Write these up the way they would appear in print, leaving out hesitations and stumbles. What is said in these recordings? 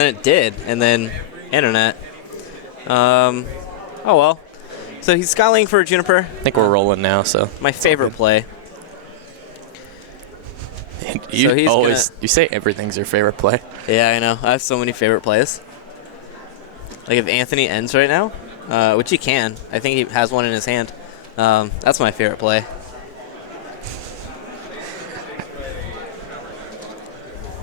And it did, and then internet. Oh well. So he's skyling for Juniper. I think we're rolling now, so. My favorite play. You say everything's your favorite play. Yeah, I know. I have so many favorite plays. Like if Anthony ends right now, which he can. I think he has one in his hand. That's my favorite play.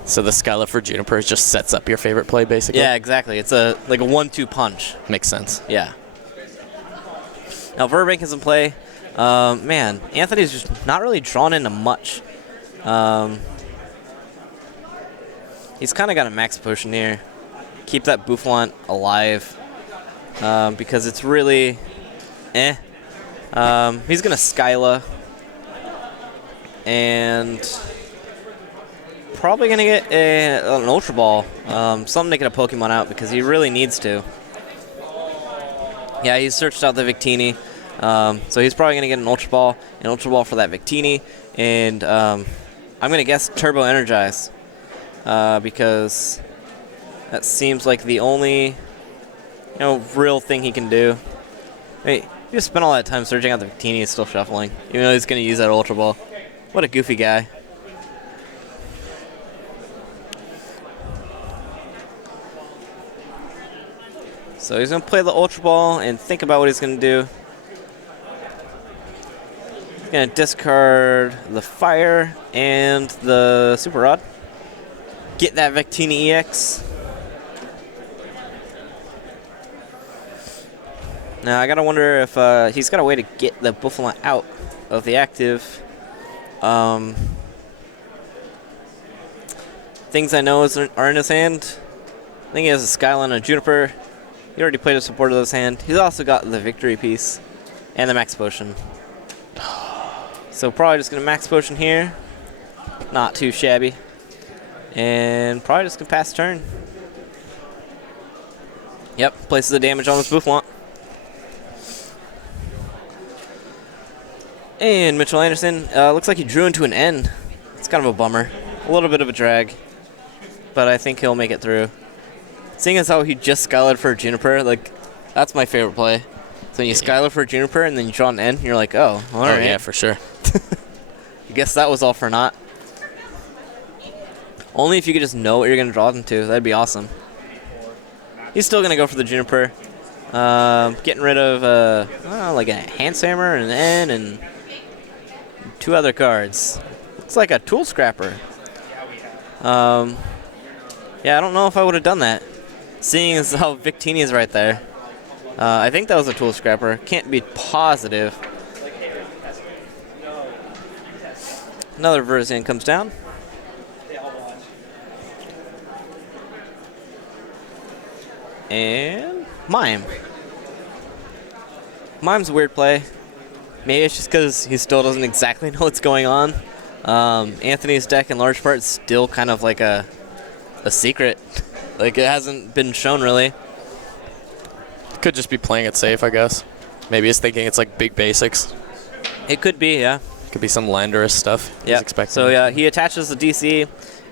So the Skyla for Juniper just sets up your favorite play, basically? Yeah, exactly. It's like a 1-2 punch. Makes sense. Yeah. Now Verbank is in play. Man, Anthony's just not really drawn into much. He's kind of got a max potion here. Keep that Boufflant alive because it's really eh. He's going to Skyla and probably going to get an Ultra Ball. Something to get a Pokemon out because he really needs to. Yeah, he's searched out the Victini. So he's probably going to get an Ultra Ball for that Victini. And I'm going to guess Turbo Energize because that seems like the only real thing he can do. Hey, you just spent all that time searching out the Victini and still shuffling, even though he's going to use that Ultra Ball. What a goofy guy. So he's going to play the Ultra Ball and think about what he's going to do. He's going to discard the Fire and the Super Rod. Get that Victini EX. Now I got to wonder if he's got a way to get the Boufflant out of the active. Things I know are in his hand. I think he has a Skyline and a Juniper. He already played a support of his hand. He's also got the Victory piece and the Max Potion. So probably just going to Max Potion here. Not too shabby. And probably just going to pass turn. Yep, places the damage on his Boufflant. And Mitchell Anderson, looks like he drew into an N. It's kind of a bummer. A little bit of a drag. But I think he'll make it through. Seeing as how he just Skylared for a Juniper, like, that's my favorite play. So when you Skylar for a Juniper and then you draw an N, you're like, oh, all right. Yeah, for sure. I guess that was all for naught. Only if you could just know what you're going to draw them to. That'd be awesome. He's still going to go for the Juniper. Getting rid of like a Hand Hammer and an N and 2 other cards. Looks like a Tool Scrapper. Yeah, I don't know if I would have done that. Seeing as how Victini is right there. I think that was a Tool Scrapper. Can't be positive. Another Verzian comes down. And Mime. Mime's a weird play. Maybe it's just because he still doesn't exactly know what's going on. Anthony's deck in large part is still kind of like a secret. Like, it hasn't been shown really. Could just be playing it safe, I guess. Maybe he's thinking it's like big basics. It could be, yeah. Could be some Landorus stuff. Yeah. So yeah, he attaches the DC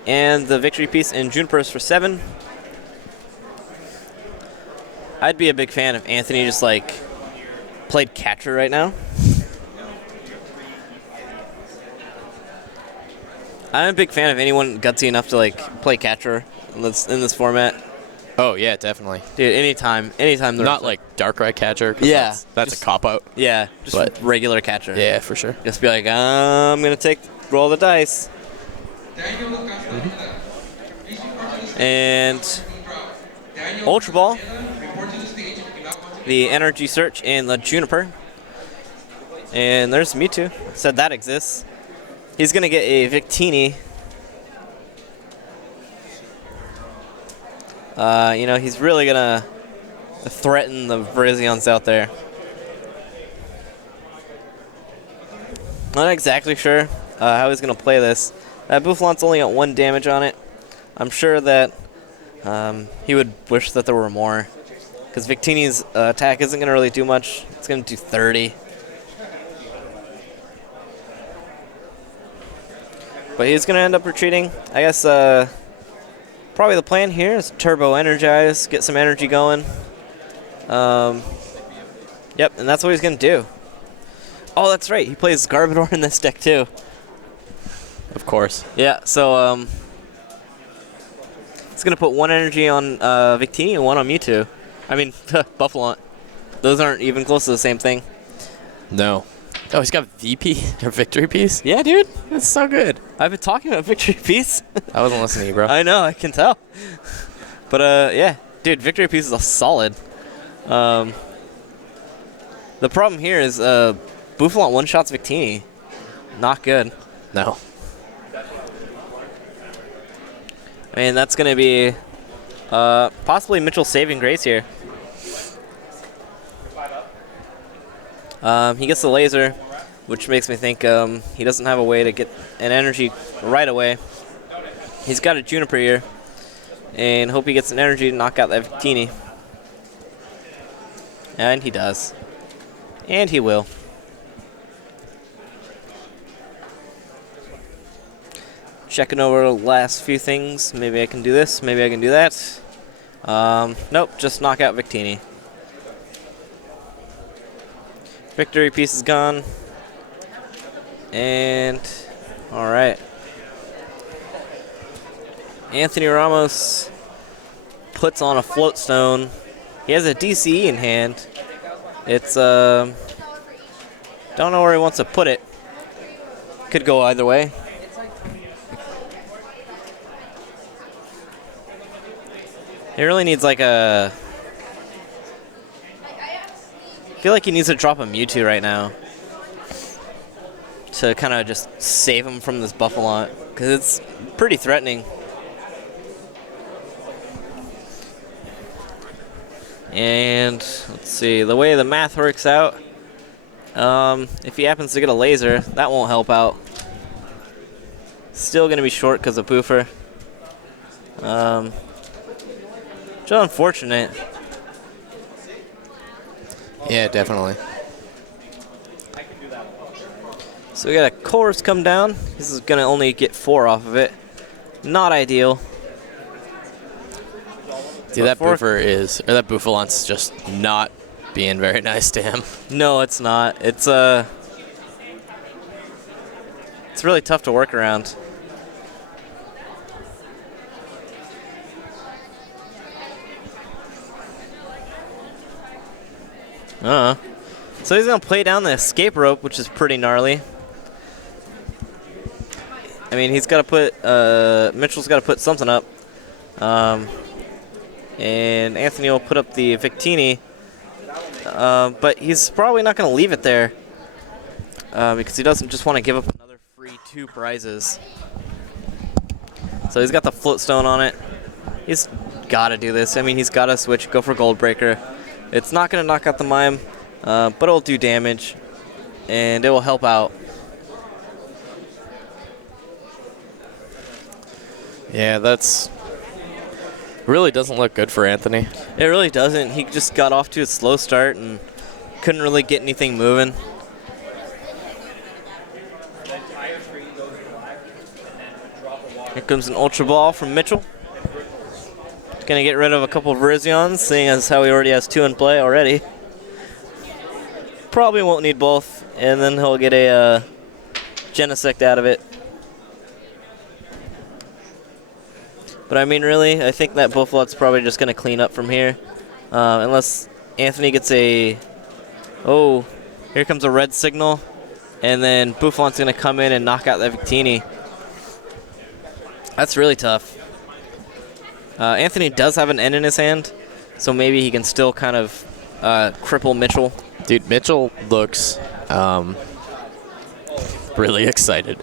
and the Victory piece in Juniper's for 7. I'd be a big fan if Anthony just like played catcher right now. I'm a big fan of anyone gutsy enough to like play catcher in this format. Oh yeah, definitely. Dude, anytime. Not like Darkrai catcher. Yeah, that's a cop out. Yeah, just regular catcher. Yeah, for sure. Just be like, I'm gonna roll the dice. And Ultra Ball, the Energy Search, and the Juniper. And there's Mewtwo. Said that exists. He's gonna get a Victini. He's really gonna threaten the Virizions out there. Not exactly sure how he's gonna play this. That Boufflant's only got 1 damage on it. I'm sure that he would wish that there were more, because Victini's attack isn't gonna really do much. It's gonna do 30. But he's gonna end up retreating. I guess probably the plan here is turbo energize, get some energy going. Yep, and that's what he's going to do. Oh, that's right. He plays Garbodor in this deck, too. Of course. Yeah, so it's going to put 1 energy on Victini and 1 on Mewtwo. I mean, Buffalont. Those aren't even close to the same thing. No. Oh, he's got VP or Victory Piece? Yeah, dude. That's so good. I've been talking about Victory Piece. I wasn't listening to you, bro. I know, I can tell. But, yeah. Dude, Victory Piece is a solid. The problem here is Buffalont one-shots Victini. Not good. No. I mean, that's going to be possibly Mitchell's saving grace here. He gets the laser, which makes me think he doesn't have a way to get an energy right away. He's got a Juniper here, and hope he gets an energy to knock out that Victini. And he does. And he will. Checking over the last few things. Maybe I can do this. Maybe I can do that. Nope, just knock out Victini. Victory Piece is gone. And, alright. Anthony Ramos puts on a Float Stone. He has a DCE in hand. It's, don't know where he wants to put it. Could go either way. He really needs like a... I feel like he needs to drop a Mewtwo right now to kind of just save him from this Buffalont, because it's pretty threatening. And let's see, the way the math works out, if he happens to get a laser, that won't help out. Still going to be short because of Boofer. Just unfortunate. Yeah, definitely. So we got a Chorus come down. This is going to only get 4 off of it. Not ideal. Dude, that that Buffalont's just not being very nice to him. No, it's not. It's really tough to work around. So he's going to play down the escape rope, which is pretty gnarly. I mean, he's got to put, Mitchell's got to put something up. And Anthony will put up the Victini. But he's probably not going to leave it there. Because he doesn't just want to give up another free 2 prizes. So he's got the Float Stone on it. He's got to do this. I mean, he's got to switch, go for Gold Breaker. It's not going to knock out the Mime, but it'll do damage, and it will help out. Yeah, that's really doesn't look good for Anthony. It really doesn't. He just got off to a slow start and couldn't really get anything moving. Here comes an Ultra Ball from Mitchell. Going to get rid of a couple of Virizions, seeing as how he already has 2 in play already. Probably won't need both, and then he'll get a Genesect out of it. But I mean, really, I think that Buffalot's probably just going to clean up from here. Unless Anthony gets a... Oh, here comes a red signal. And then Buffalot's going to come in and knock out that Victini. That's really tough. Anthony does have an N in his hand, so maybe he can still kind of cripple Mitchell. Dude, Mitchell looks really excited.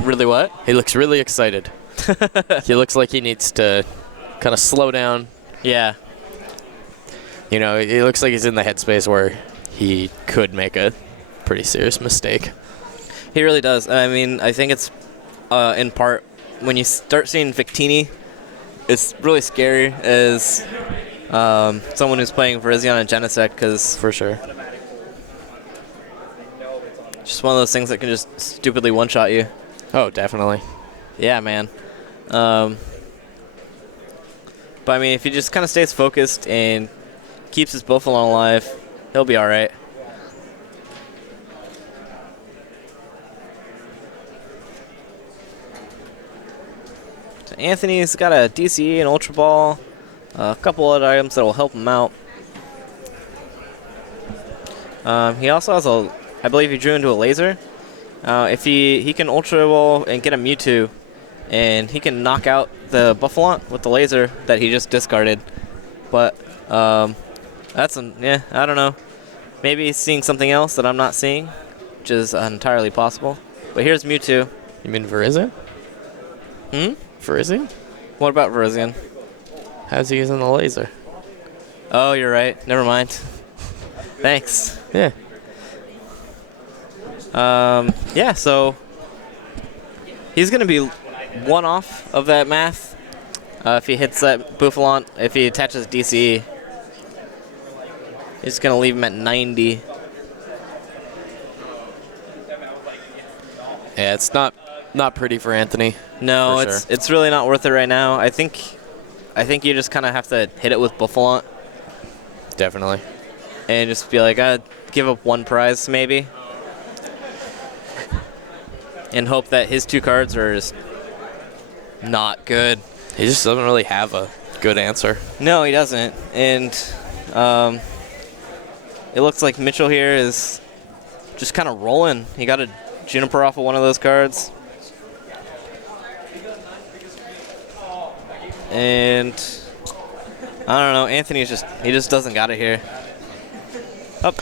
Really what? He looks really excited. He looks like he needs to kind of slow down. Yeah. You know, he looks like he's in the headspace where he could make a pretty serious mistake. He really does. I mean, I think it's in part when you start seeing Victini, it's really scary as someone who's playing Virizion and Genesect, because for sure, just one of those things that can just stupidly one-shot you. Oh, definitely. Yeah, man. But I mean, if he just kind of stays focused and keeps his Buffalon alive, he'll be all right. So Anthony's got a DCE, an Ultra Ball, a couple other items that will help him out. He also has I believe he drew into a laser. If he can Ultra Ball and get a Mewtwo, and he can knock out the Buffalon with the laser that he just discarded. But I don't know. Maybe he's seeing something else that I'm not seeing, which is entirely possible. But here's Mewtwo. You mean Virizion? Virizion? What about Virizion? How's he using the laser? Oh, you're right. Never mind. Thanks. Yeah. Yeah, so he's going to be one off of that math if he hits that Buffalon, if he attaches DCE. He's going to leave him at 90. Yeah, it's not pretty for Anthony. No, for sure. It's really not worth it right now. I think you just kind of have to hit it with Buffalon. Definitely. And just be like, give up one prize maybe. And hope that his 2 cards are just not good. He just doesn't really have a good answer. No, he doesn't. And it looks like Mitchell here is just kind of rolling. He got a Juniper off of one of those cards. And I don't know, Anthony he just doesn't got it here.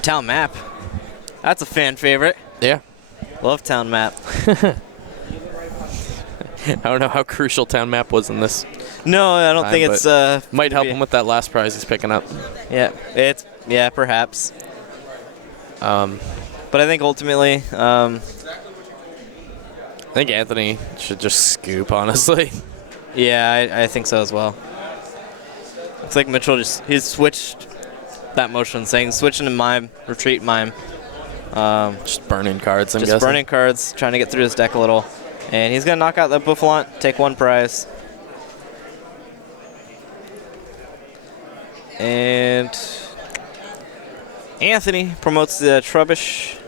Town Map. That's a fan favorite. Yeah. Love Town Map. I don't know how crucial Town Map was in this. No, I don't think it's might help him with that last prize he's picking up. Yeah, perhaps. But I think ultimately, I think Anthony should just scoop, honestly. Yeah, I think so as well. Looks like Mitchell he's switched that motion, saying switching to Mime, retreat Mime. Just burning cards, I'm guessing. Just burning cards, trying to get through his deck a little. And he's going to knock out that Buffalon, take 1 prize. And Anthony promotes the Trubbish,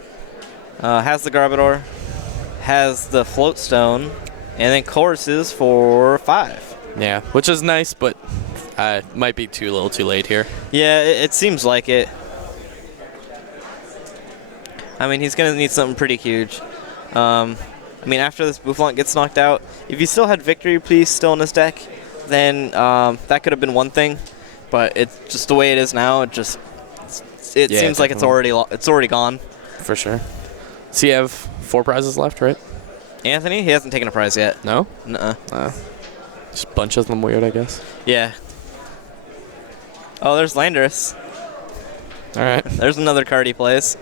has the Garbodor, has the Float Stone, and then courses for 5. Yeah, which is nice, but might be too little too late here. Yeah, it seems like it. I mean, he's going to need something pretty huge. I mean, after this Buffalon gets knocked out, if he still had Victory Please still in his deck, then that could have been one thing. But it's just the way it is now. It seems like it's already gone. For sure. So you have 4 prizes left, right? Anthony, he hasn't taken a prize yet. No? Nuh-uh. Just bunches them weird, I guess. Yeah. Oh, there's Landorus. All right. There's another card he plays.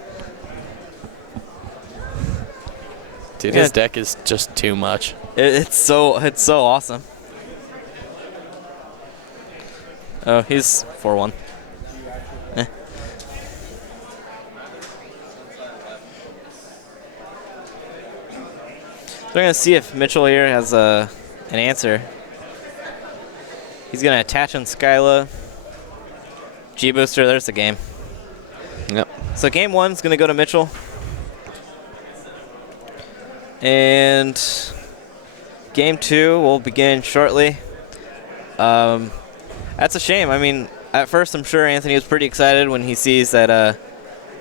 Dude, his deck is just too much. It's so awesome. Oh, he's 4-1. Eh. So we're going to see if Mitchell here has an answer. He's going to attach on Skyla. G-Booster, there's the game. Yep. So game 1 is going to go to Mitchell. And game 2 will begin shortly. That's a shame. I mean, at first I'm sure Anthony was pretty excited when he sees that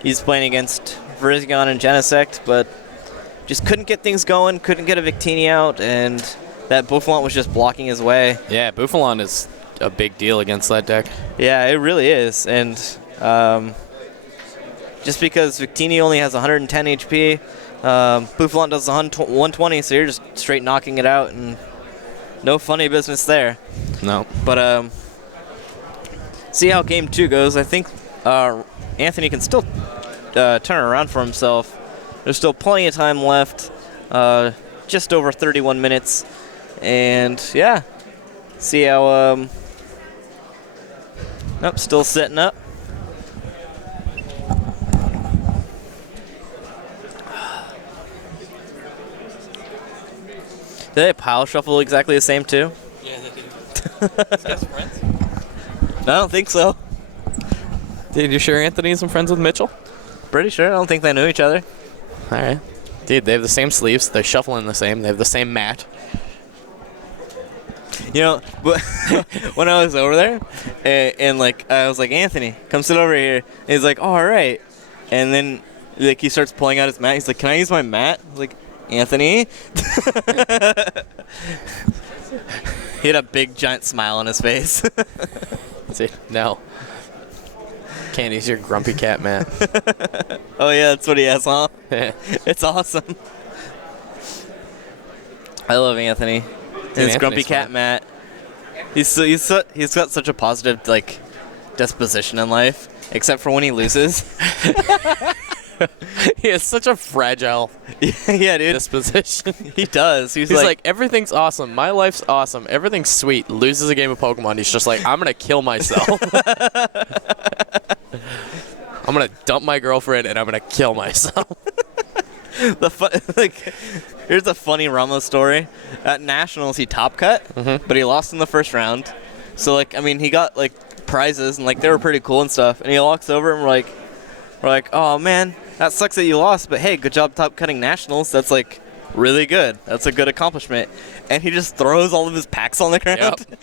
he's playing against Virizion and Genesect, but just couldn't get things going, couldn't get a Victini out, and that Buffalon was just blocking his way. Yeah, Buffalon is a big deal against that deck. Yeah, it really is. And just because Victini only has 110 HP, Buffalon does 120, so you're just straight knocking it out, and no funny business there. No. But see how game 2 goes. I think Anthony can still turn around for himself. There's still plenty of time left, just over 31 minutes. And, yeah, see how... Nope, still setting up. Do they pile shuffle exactly the same, too? Yeah, they do. He's got sprints. don't think so. Dude, you sure Anthony isn't friends with Mitchell? Pretty sure. I don't think they knew each other. All right. Dude, they have the same sleeves. They're shuffling the same. They have the same mat. You know, but when I was over there, and like I was like, Anthony, come sit over here. And he's like, oh, all right. And then like he starts pulling out his mat. He's like, can I use my mat? I was like, Anthony. He had a big giant smile on his face. See, no. Can't use your grumpy cat mat. Oh yeah, that's what he has, huh? It's awesome. I love Anthony. His grumpy cat mat. He's got such a positive like disposition in life, except for when he loses. He has such a fragile yeah, dude. disposition. He does. He's like, everything's awesome. My life's awesome. Everything's sweet. Loses a game of Pokemon. He's just like, I'm going to kill myself. I'm going to dump my girlfriend and I'm going to kill myself. Here's a funny Ramos story. At Nationals, he top cut, but he lost in the first round. So, like, I mean, he got, like, prizes and, like, they were pretty cool and stuff. And he walks over and we're like, oh, man. That sucks that you lost, but hey, good job top cutting Nationals. That's like really good. That's a good accomplishment. And he just throws all of his packs on the ground. Yep.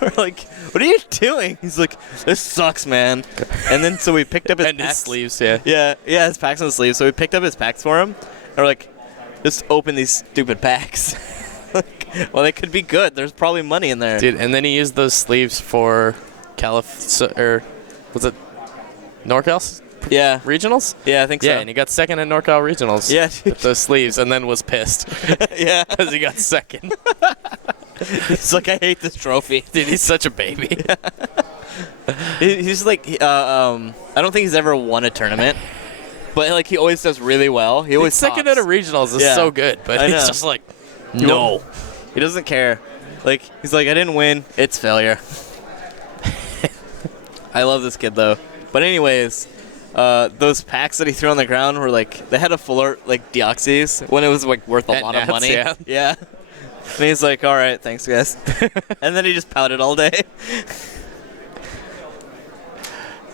We're like, what are you doing? He's like, this sucks, man. And then so we picked up his and packs. his sleeves, yeah. Yeah, his packs on his sleeves. So we picked up his packs for him. And we're like, just open these stupid packs. Well, they could be good. There's probably money in there. Dude, and then he used those sleeves for was it NorCal? Yeah. Regionals? Yeah, I think so. Yeah, and he got second at NorCal Regionals. Yeah, with those sleeves, and then was pissed. Yeah. Because he got second. He's like, I hate this trophy. Dude, he's such a baby. He's like, I don't think he's ever won a tournament, but like he always does really well. He always second tops. at a Regionals is so good, but he's just like, no. He doesn't care. Like, he's like, I didn't win. It's failure. I love this kid, though. But anyways, those packs that he threw on the ground were like, they had a full art, like, Deoxys when it was like worth a lot of money. Yeah. And he's like, all right, thanks, guys. And then he just pouted all day.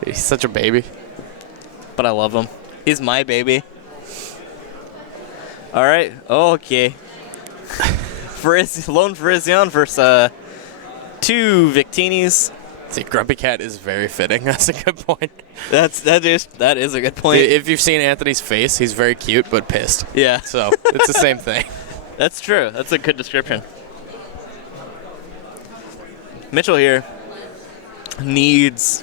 He's such a baby. But I love him. He's my baby. All right. Okay. Lone Virizion versus 2 Victinis. See, Grumpy Cat is very fitting. That's a good point. That is a good point. If you've seen Anthony's face, he's very cute but pissed. Yeah. So it's the same thing. That's true. That's a good description. Mitchell here needs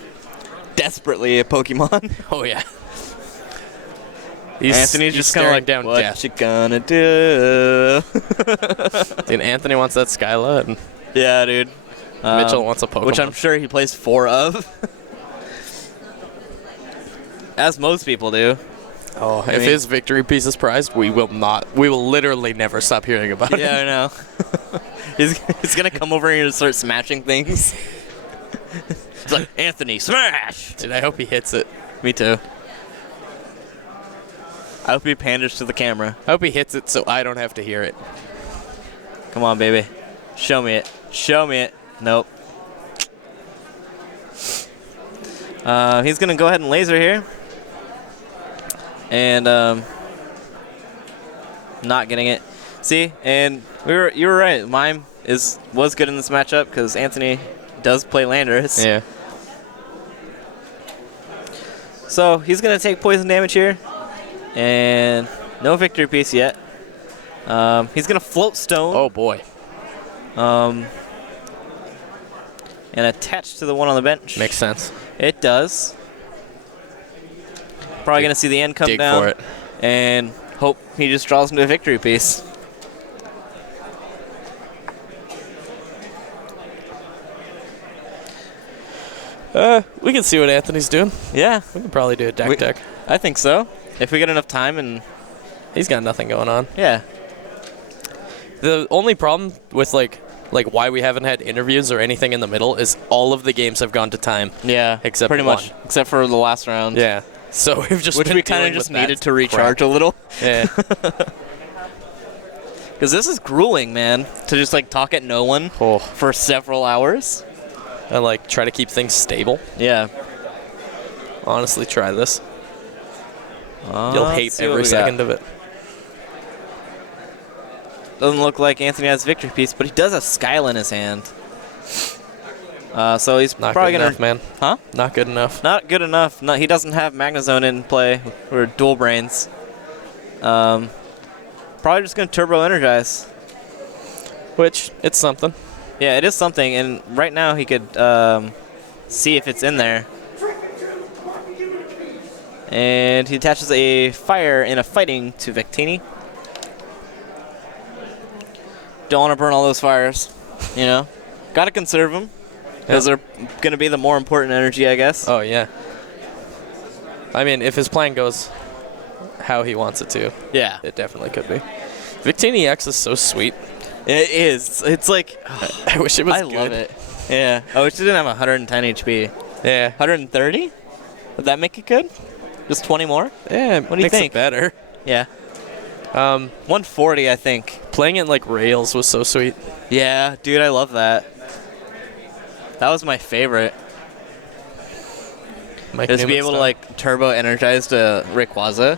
desperately a Pokemon. Oh yeah. Anthony's just kind of like, down what death. you gonna do? Dude, Anthony wants that Skyla, and yeah, dude. Mitchell wants a Pokemon. Which I'm sure he plays 4 of. As most people do. Oh, if his victory piece is prized, we will literally never stop hearing about it. Yeah, I know. he's going to come over here and start smashing things. It's like, Anthony, smash! Dude, I hope he hits it. Me too. I hope he panders to the camera. I hope he hits it so I don't have to hear it. Come on, baby. Show me it. Show me it. Nope. He's going to go ahead and laser here. And not getting it. See, and you were right. Mime was good in this matchup because Anthony does play Landorus. Yeah. So he's going to take poison damage here. And no victory piece yet. He's going to float stone. Oh, boy. And attach to the one on the bench. Makes sense. It does. Probably going to see the end come dig down. for it. And hope he just draws into a victory piece. We can see what Anthony's doing. Yeah. We can probably do a deck. I think so. If we get enough time and... He's got nothing going on. Yeah. The only problem with, like why we haven't had interviews or anything in the middle is all of the games have gone to time. Yeah. Except pretty one. much. Except for the last round. Yeah. So we've just Which been we kind of dealing just with that needed to recharge crap. a little. Yeah. Because this is grueling, man. To just, like, talk at no one Oh. for several hours. and like try to keep things stable. Yeah. Honestly, try this. You'll Let's hate see what every we second got. of it. Doesn't look like Anthony has victory piece, but he does have Skyle in his hand. So he's Not probably good gonna. enough, man. Huh? Not good enough. Not good enough. No, he doesn't have Magnezone in play or dual brains. Probably just gonna turbo energize. Which, it's something. Yeah, it is something, and right now he could see if it's in there. And he attaches a fire and a fighting to Victini. Don't want to burn all those fires, you know. Got to conserve them, because they're going to be the more important energy, I guess. Oh, yeah. I mean, if his plan goes how he wants it to, Yeah. it definitely could be. Victini X is so sweet. It is. It's like, I wish it was I good. love it. Yeah. I wish it didn't have 110 HP. Yeah. 130? Would that make it good? Just 20 more? Yeah, What do you makes think? it better. Yeah. 140, I think. Playing it like rails was so sweet. Yeah, dude, I love that. That was my favorite. Mike Just to be Newman able to style. like turbo energize to Rayquaza.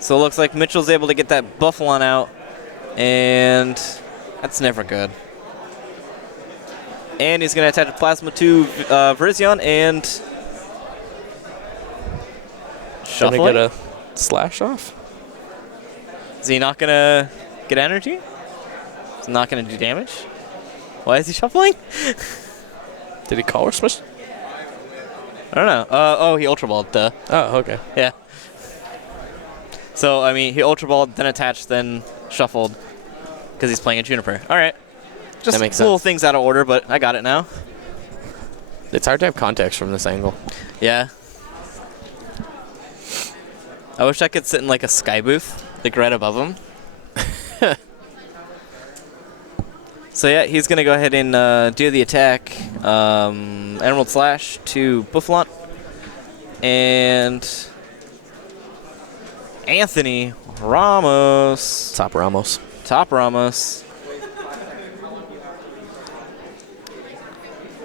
So it looks like Mitchell's able to get that Buffalon out, and that's never good. And he's going to attach a Plasma to Virizion and Gonna shuffle get it. a slash off. Is he not going to get energy? Is he not going to do damage? Why is he shuffling? Did he color switch? I don't know. Oh, he Ultra Balled, duh. Oh, okay. Yeah. So, I mean, he Ultra Balled, then attached, then shuffled, because he's playing a Juniper. All right. Just That makes little sense. things out of order, but I got it now. It's hard to have context from this angle. Yeah. I wish I could sit in like a sky booth, like right above him. So yeah, he's gonna go ahead and do the attack. Emerald Slash to Buffalon. And Anthony Ramos. Top Ramos. Top Ramos.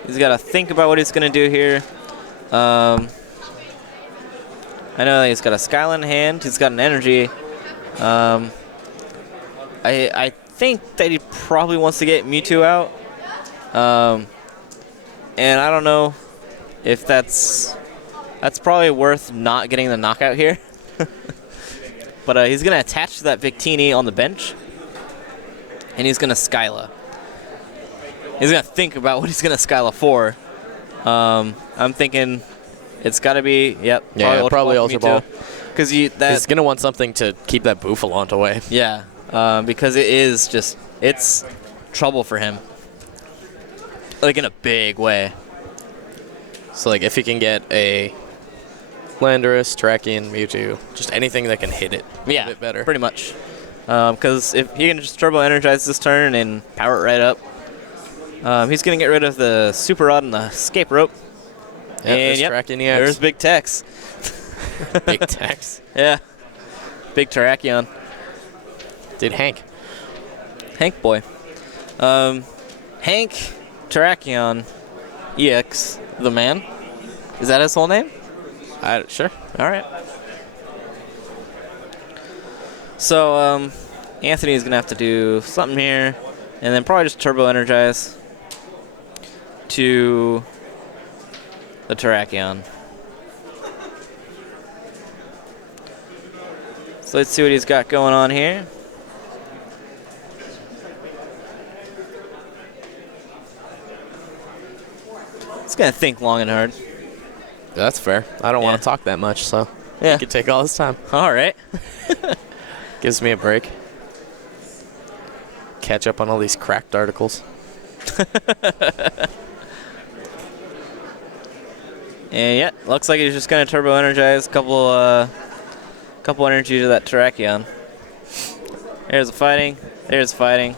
He's got to think about what he's going to do here. I know that he's got a Skyline in hand. He's got an energy. I think that he probably wants to get Mewtwo out. And I don't know if that's probably worth not getting the knockout here. But he's going to attach to that Victini on the bench. And he's going to Skyla. He's going to think about what he's going to Skyla for. I'm thinking it's got to be, yep. Yeah, probably Ultra Ball. Because He's going to want something to keep that Buffalon away. yeah, because it is just, it's trouble for him. Like in a big way. So, like, if he can get a Landorus, Terrakion, Mewtwo, just anything that can hit it a bit better. Pretty much. Because if he can just Turbo Energize this turn and power it right up, he's going to get rid of the Super Rod and the Escape Rope. There's And Terrakion EX. there's Big Tex. Big Tex. Yeah. Big Terrakion. Dude, Hank. Hank boy. Hank Terrakion EX, the man. Is that his whole name? Sure. All right. So, Anthony's going to have to do something here, and then probably just Turbo Energize to the Terrakion. So let's see what he's got going on here. He's going to think long and hard. That's fair. I don't want Yeah. to talk that much, so Yeah. he could take all his time. All right. Gives me a break. Catch up on all these cracked articles. And yeah, looks like he's just going to Turbo Energize a couple energy to that Terrakion. There's a fighting. There's fighting.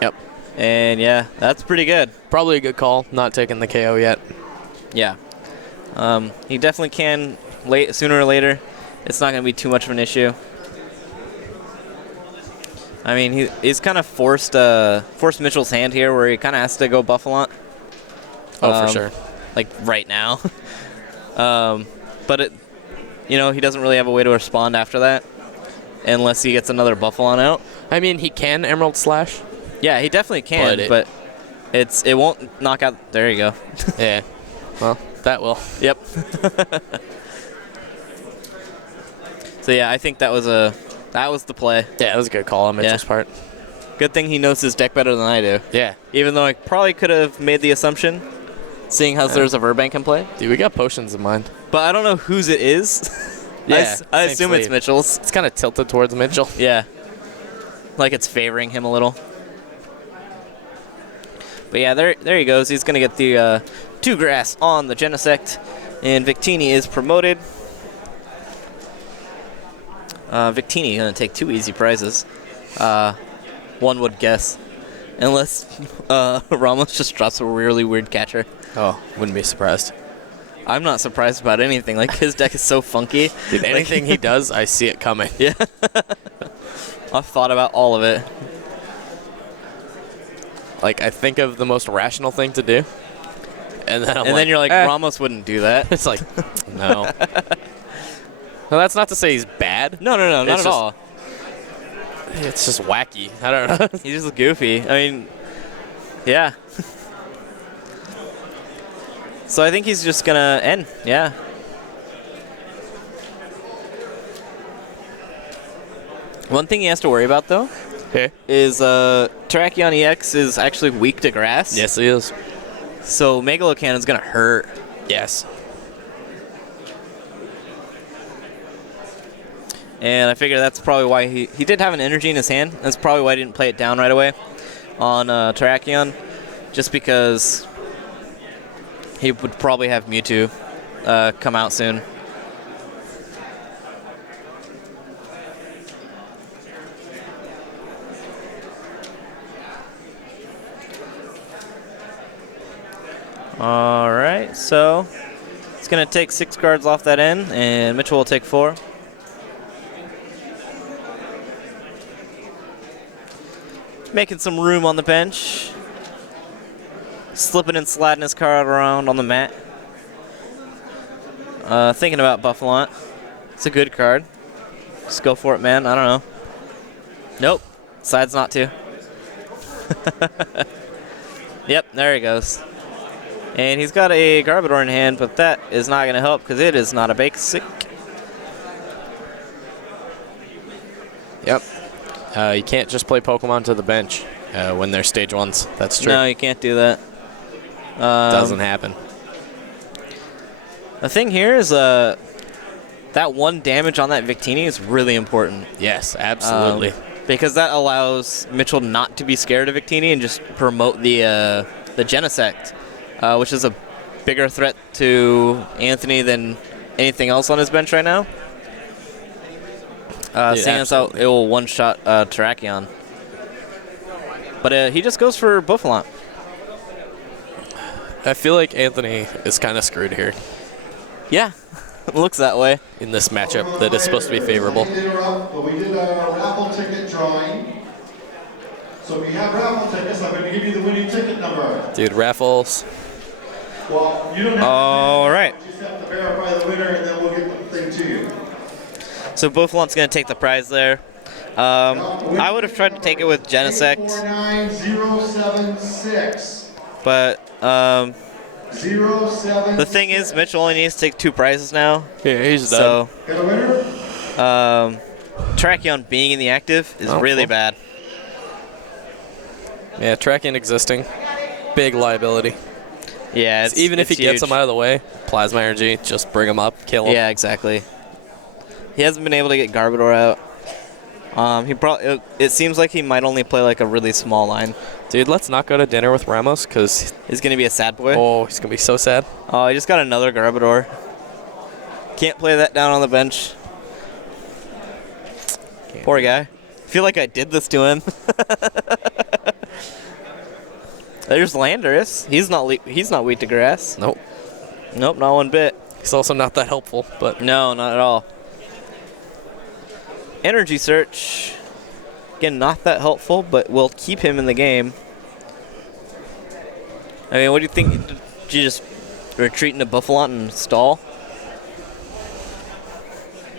Yep. And yeah, that's pretty good. Probably a good call, not taking the KO yet. Yeah. He definitely can sooner or later. It's not going to be too much of an issue. I mean, he's kind of forced Mitchell's hand here, where he kind of has to go Buffalon. Oh, for sure. Like right now. But he doesn't really have a way to respond after that, unless he gets another Buffalon out. I mean, he can Emerald Slash. Yeah, he definitely can, but it won't knock out. There you go. Yeah. Well, that will. Yep. So yeah, I think that was the play. Yeah, that was a good call on Mitchell's part. Good thing he knows his deck better than I do. Yeah. Even though I probably could have made the assumption, seeing how there's a Verbank in play. Dude, we got potions in mind. But I don't know whose it is. Yeah, I assume it's Mitchell's. It's kind of tilted towards Mitchell. Yeah. Like it's favoring him a little. But yeah, there he goes. He's going to get the 2 grass on the Genesect. And Victini is promoted. Victini going to take 2 easy prizes. One would guess. Unless Ramos just drops a really weird catcher. Oh, wouldn't be surprised. I'm not surprised about anything. Like, his deck is so funky. Dude, anything he does, I see it coming. Yeah. I've thought about all of it. Like, I think of the most rational thing to do. And then you're like, Ramos wouldn't do that. It's like, no. Well, that's not to say he's bad. No, not at all. It's just wacky. I don't know. He's just goofy. I mean, yeah. So I think he's just going to end. Yeah. One thing he has to worry about, though, is Terrakion EX is actually weak to grass. Yes, he is. So Megalocannon's going to hurt. Yes. And I figure that's probably why he did have an energy in his hand. That's probably why he didn't play it down right away on Terrakion. Just because he would probably have Mewtwo come out soon. All right, so it's going to take 6 cards off that end, and Mitchell will take 4. Making some room on the bench. Slipping and sliding his card around on the mat. Thinking about Buffalon. It's a good card. Just go for it, man. I don't know. Nope. Decides not to. Yep, there he goes. And he's got a Garbodor in hand, but that is not going to help because it is not a basic. Yep. You can't just play Pokemon to the bench when they're stage 1s. That's true. No, you can't do that. Doesn't happen. The thing here is that 1 damage on that Victini is really important. Yes, absolutely. Because that allows Mitchell not to be scared of Victini and just promote the Genesect, which is a bigger threat to Anthony than anything else on his bench right now. Seeing as how it will one-shot Terrakion. But he just goes for Buffalon. I feel like Anthony is kind of screwed here. Yeah, it looks that way. In this matchup that is supposed to be favorable. We did a raffle ticket drawing. So if you have raffle tickets, I'm going to give you the winning ticket number. Dude, raffles. Well, you don't have All right. You just have to verify the winner, and then we'll get the thing to you. So Buffalon's going to take the prize there. I would have tried to take it with Genesect. 49076. But 07. the thing is, Mitchell only needs to take 2 prizes now. Yeah, he's done. So Get a winner? Terrakion being in the active is really bad. Yeah, tracking existing. Big liability. Yeah, Even if he huge. gets him out of the way, Plasma Energy, just bring him up, kill him. Yeah, exactly. He hasn't been able to get Garbodor out. It seems like he might only play like a really small line. Dude, let's not go to dinner with Ramos, because He's going to be a sad boy. oh, he's going to be so sad. Oh, I just got another Garbodor. Can't play that down on the bench. Poor guy. I feel like I did this to him. There's Landorus. He's not weak to grass. Nope. Nope, not one bit. He's also not that helpful, but No, not at all. Energy Search. Again, not that helpful, but will keep him in the game. I mean, what do you think? Did you just retreat into Buffalont and stall?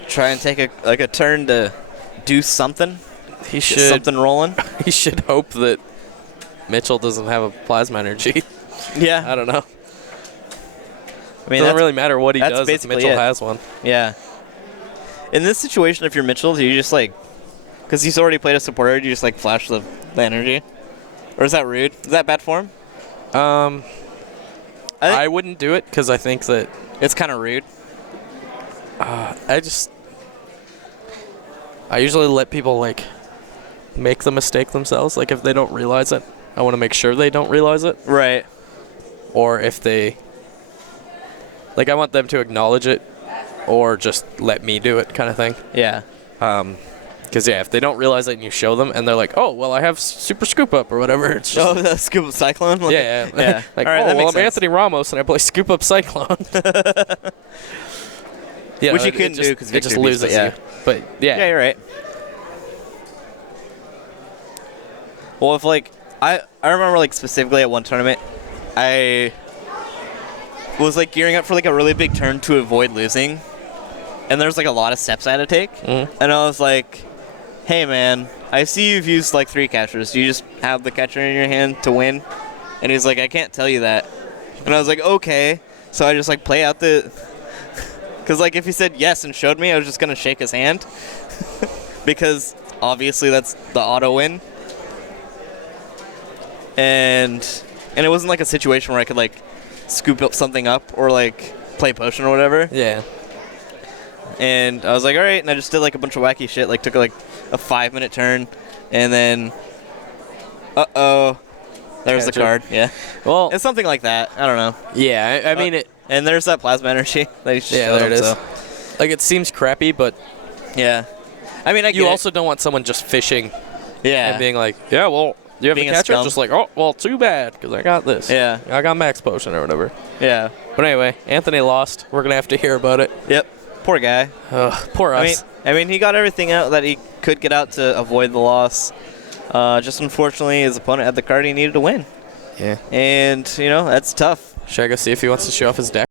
Try and take a turn to do something? He Get should. something rolling? He should hope that Mitchell doesn't have a plasma energy. Yeah. I don't know. I mean, Doesn't really matter what he that's does if basically Mitchell it. has one. Yeah. In this situation, if you're Mitchell, do you just like, because he's already played a supporter, do you just like flash the energy? Or is that rude? Is that bad form? I wouldn't do it because I think that It's kind of rude. I usually let people like make the mistake themselves. Like if they don't realize it, I want to make sure they don't realize it. Right. Or if they, like, I want them to acknowledge it, or just let me do it, kind of thing. Yeah. Because yeah, if they don't realize it and you show them, and they're like, "Oh, well, I have super scoop up or whatever," it's just Oh, the Scuba Cyclone? Like, yeah. Like, All right, oh, that well, makes I'm sense. Anthony Ramos and I play scoop up Cyclone. Yeah, Which you it couldn't just- do 'cause it just Victor beats loses it, yeah. you. But yeah, Yeah, you're right. Well, if like I remember like specifically at one tournament, I was like gearing up for like a really big turn to avoid losing, and there's like a lot of steps I had to take, and I was like, "Hey man, I see you've used like 3 catchers. Do you just have the catcher in your hand to win?" And he's like, "I can't tell you that," and I was like, "Okay." So I just like play out the. Because, like, if he said yes and showed me, I was just going to shake his hand. Because, obviously, that's the auto win. And it wasn't, like, a situation where I could, like, scoop up something up or, like, play potion or whatever. yeah. And I was like, all right. And I just did, like, a bunch of wacky shit. Like, took, like, a 5-minute turn. And then, uh-oh. There's the Catch it. card. Yeah. Well, It's something like that. I don't know. yeah. I mean, it. And there's that plasma energy that he just Yeah, showed there it him, is. so. Like, it seems crappy, but Yeah. I mean, I get you it. also don't want someone just fishing Yeah. and being like, "Yeah, well, you have Being a a catcher." scum. Just like, "Oh, well, too bad, because I got this. Yeah. I got max potion or whatever." Yeah. But anyway, Anthony lost. We're gonna have to hear about it. Yep. Poor guy. Poor us. I mean, he got everything out that he could get out to avoid the loss. Just unfortunately, his opponent had the card he needed to win. Yeah. And, you know, that's tough. Should I go see if he wants to show off his deck?